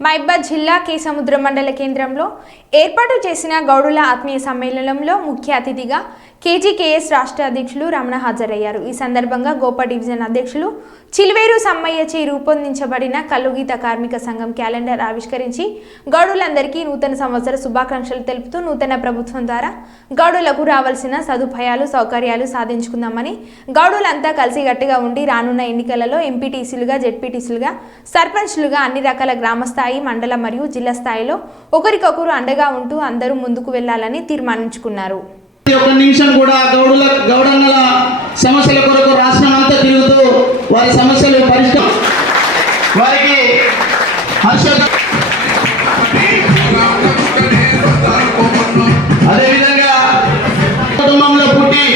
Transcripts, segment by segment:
మైబాద్ జిల్లా కేసముద్ర మండల కేంద్రంలో ఏర్పాటు చేసిన గౌడుల ఆత్మీయ సమ్మేళనంలో ముఖ్య అతిథిగా కేజీకేఎస్ రాష్ట్ర అధ్యక్షులు రమణ హాజరయ్యారు. ఈ సందర్భంగా గోప డివిజన్ అధ్యక్షులు చిల్వేరు సమ్మయ్యచే రూపొందించబడిన కల్లుగీత కార్మిక సంఘం క్యాలెండర్ ఆవిష్కరించి గౌడులందరికీ నూతన సంవత్సర శుభాకాంక్షలు తెలుపుతూ నూతన ప్రభుత్వం ద్వారా గౌడులకు రావాల్సిన సదుపాయాలు సౌకర్యాలు సాధించుకుందామని గౌడులంతా కలిసిగట్టుగా ఉండి రానున్న ఎన్నికలలో ఎంపీటీసీలుగా జెడ్పీటీసీలుగా సర్పంచ్లుగా అన్ని రకాల గ్రామస్థాయి మండల మరియు జిల్లా స్థాయిలో ఒకరికొకరు అండగా ఉంటూ అందరూ ముందుకు వెళ్ళాలని తీర్మానించుకున్నారు. ఒక్క నిమిషం కూడా గౌడుల గౌడన్నల సమస్యల కొరకు రాష్ట్రం అంతా తిరుగుతూ వారి సమస్యలు పరిష్కారం వారికి హర్ష అదేవిధంగా కుటుంబంలో పుట్టి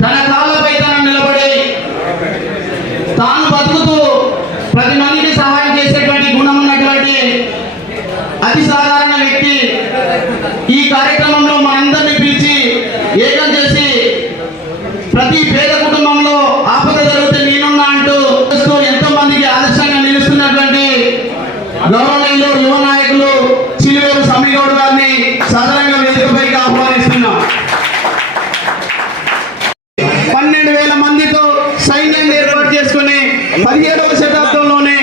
తన కాళ్ళపై తను నిలబడి తాను బతుకుతూ ప్రతి మందికి సహాయం చేసేటువంటి గుణం ఉన్నటువంటి అతి సాధారణ వ్యక్తి పదిహేడవ శతాబ్దంలోనే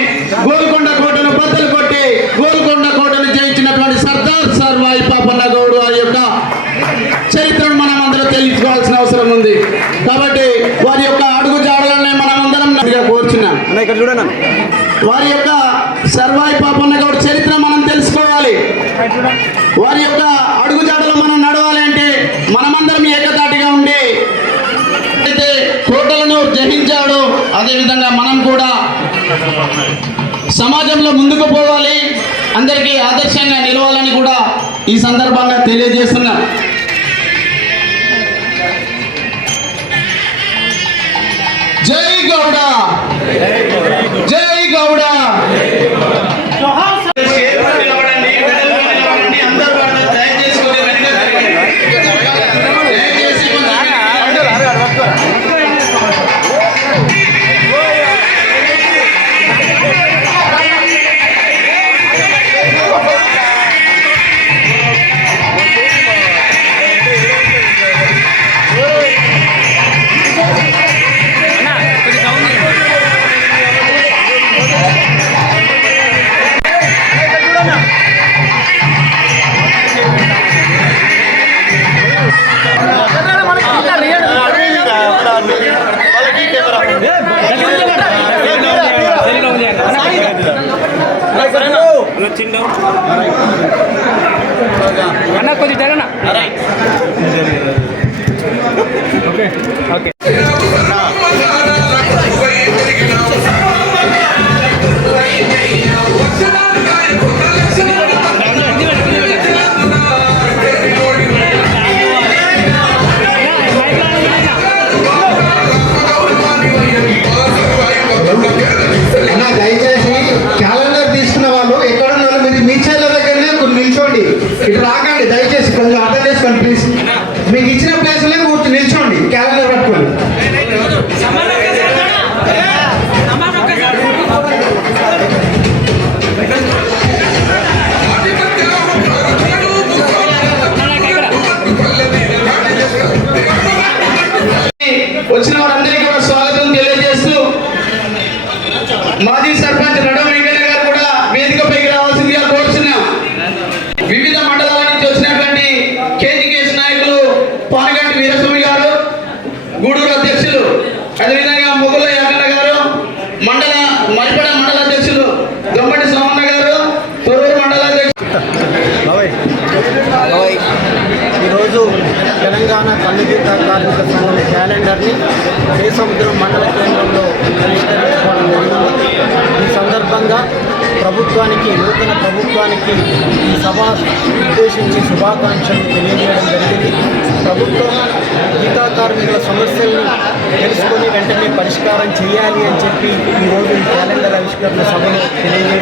గోల్కొండ కోటను బద్దలు కొట్టి గోల్కొండ కోటను జయించినటువంటి సర్దార్ సర్వాయి పాపన్న గౌడు ఆ యొక్క చరిత్రను మనం అందరం తెలుసుకోవాల్సిన అవసరం ఉంది. కాబట్టి వారి యొక్క అడుగు జాడలనే మనం అందరం కోరుచున్నాం. వారి యొక్క సర్వాయి పాపన్న గౌడ్ చరిత్ర మనం తెలుసుకోవాలి. వారి యొక్క అదేవిధంగా మనం కూడా సమాజంలో ముందుకు పోవాలి. అందరికీ ఆదర్శంగా నిలవాలని కూడా ఈ సందర్భంగా తెలియజేస్తున్నా. జై గౌడ! జై గౌడ! ఓకే ఓకే ఇటు రాకండి దయచేసి కొంచెం అర్థం చేసుకోండి ప్లీజ్ మీకు ఇచ్చిన ప్లేస్లో కూర్చొని నిల్చోండి. తెలంగాణ కన్నుగీత కార్మిక సంఘం క్యాలెండర్ని కేసముద్రం మండల కేంద్రంలో ఆవిష్కరించుకోవడం జరిగింది ఈ సందర్భంగా ప్రభుత్వానికి నూతన ప్రభుత్వానికి ఈ సభ ఉద్దేశించి శుభాకాంక్షలు తెలియజేయడం జరిగింది. ప్రభుత్వం గీతా కార్మికుల సమస్యలను తెలుసుకొని వెంటనే పరిష్కారం చేయాలి అని చెప్పి ఈరోజు ఈ క్యాలెండర్ ఆవిష్కరణ సభలో తెలియజేయడం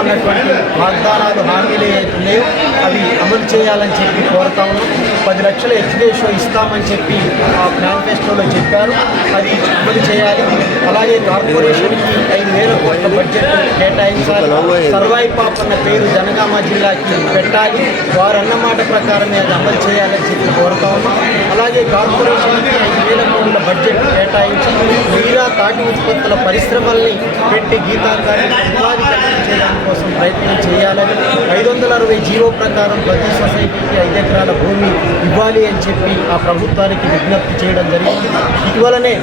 ఉన్నటువంటి వాగ్దానాలు హామీలు ఏవైతే అవి అమలు చేయాలని చెప్పి కోరుతా ఉన్నాం. పది లక్షల హెచ్డేషో ఇస్తామని చెప్పి ఆ మేనిఫెస్టోలో చెప్పారు. అది అమలు చేయాలి. అలాగే కార్పొరేషన్కి ఐదు వేల కోట్ల బడ్జెట్ కేటాయించాలి. సర్వాయి పాప్ అన్న పేరు జనగామ జిల్లాకి పెట్టాలి. వారు అన్నమాట ప్రకారమే అది అమలు చేయాలని చెప్పి కోరుతా ఉన్నాం. అలాగే కార్పొరేషన్కి ఐదు వేల కోట్ల బడ్జెట్ కేటాయించి తాటి ఉత్పత్తుల పరిశ్రమల్ని పెట్టి గీతాకారులకు ఉపాధి కల్పించే ప్రయత్నం చేయాలని ఐదు వందల అరవై జీవో ప్రకారం ప్రతి సొసైటీకి ఐదు ఎకరాల భూమి ఇవ్వాలి అని చెప్పి ఆ ప్రభుత్వానికి విజ్ఞప్తి చేయడం జరిగింది. ఇటీవలనే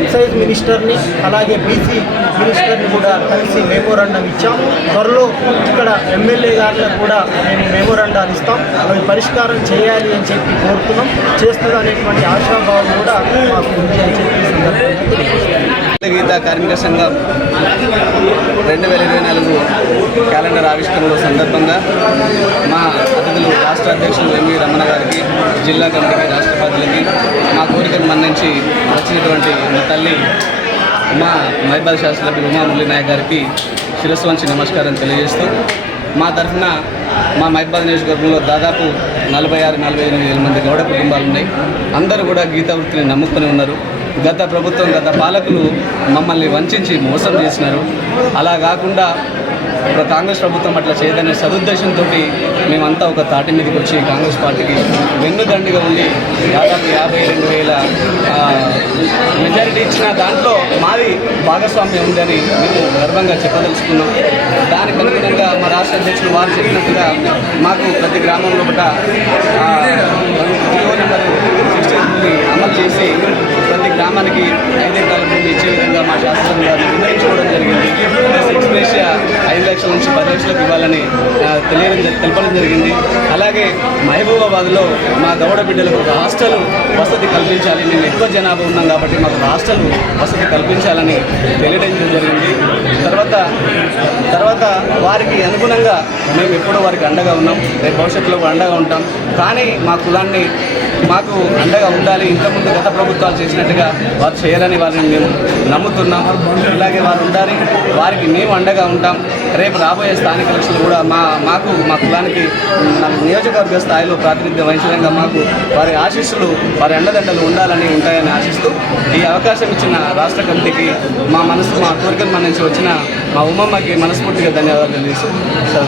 ఎక్సైజ్ మినిస్టర్ని అలాగే బీసీ మినిస్టర్ని కూడా కలిసి మెమోరాండం ఇచ్చాం. త్వరలో ఇక్కడ ఎమ్మెల్యే గారిని కూడా మేము మెమోరాండాలు ఇస్తాం. అవి పరిష్కారం చేయాలి అని చెప్పి కోరుతున్నాం. చేస్తుంది అనేటువంటి ఆశాభావం కూడా మాకు ఉంది అని చెప్పి సందర్భంగా గీత కార్మిక సంఘం రెండు వేల ఇరవై నాలుగు క్యాలెండర్ ఆవిష్కరణ సందర్భంగా మా అతిథులు రాష్ట్ర అధ్యక్షులు ఎంవి రమణ గారికి జిల్లా కమిటీకి రాష్ట్రపతులకి మా కోరికను మన్నించి వచ్చినటువంటి మా తల్లి మా మైబాల్ శాస్త్రసభ్యులు ఉమామురళి నాయక్ గారికి శిరస్సు వంచి నమస్కారం తెలియజేస్తూ మా తరఫున మా మైబాల్ నియోజకవర్గంలో దాదాపు నలభై ఆరు నలభై ఎనిమిది వేల మంది గౌడ కుటుంబాలు ఉన్నాయి. అందరూ కూడా గీతా వృత్తిని నమ్ముకొని ఉన్నారు. గత ప్రభుత్వం గత పాలకులు మమ్మల్ని వంచి మోసం చేసినారు. అలా కాకుండా ఇప్పుడు కాంగ్రెస్ ప్రభుత్వం అట్లా చేయదనే సదుద్దేశంతో మేమంతా ఒక తాటి మీదకి వచ్చి కాంగ్రెస్ పార్టీకి వెన్నుదండిగా ఉండి దాదాపు యాభై రెండు వేల మెజారిటీ ఇచ్చిన దాంట్లో మాది భాగస్వామ్యం ఉందని మేము గర్వంగా చెప్పదలుచుకున్నాం. దానికి అనుగుణంగా మా రాష్ట్ర అధ్యక్షులు వారు చెప్పినట్టుగా మాకు ప్రతి గ్రామంలో ఒకట తెలపడం జరిగింది. అలాగే మహబూబాబాద్లో మా గౌడ బిడ్డలకు ఒక హాస్టల్ వసతి కల్పించాలి. మేము ఎక్కువ జనాభా ఉన్నాం కాబట్టి మాకు హాస్టల్ వసతి కల్పించాలని తెలియడం జరిగింది. తర్వాత తర్వాత వారికి అనుగుణంగా మేము ఎప్పుడూ వారికి అండగా ఉన్నాం. రేపు భవిష్యత్తులో అండగా ఉంటాం. కానీ మా కులాన్ని మాకు అండగా ఉండాలి. ఇంతకుముందు గత ప్రభుత్వాలు చేసినట్టుగా వారు చేయాలని వారిని మేము నమ్ముతున్నాం. ఇలాగే వారు ఉండాలి. వారికి మేము అండగా ఉంటాం. రేపు రాబోయే స్థానిక ఎలక్షన్లు కూడా మా మాకు మా కులానికి నియోజకవర్గ స్థాయిలో ప్రాతినిధ్యం వహించడంగా మాకు వారి ఆశీస్సులు వారి అండదండలు ఉండాలని ఉంటాయని ఆశిస్తూ ఈ అవకాశం ఇచ్చిన రాష్ట్ర కమిటీకి మా మనసు మా కోరికలు మన నుంచి వచ్చిన మా ఉమ్మమ్మకి మనస్ఫూర్తిగా ధన్యవాదాలు తెలియజేస్తూ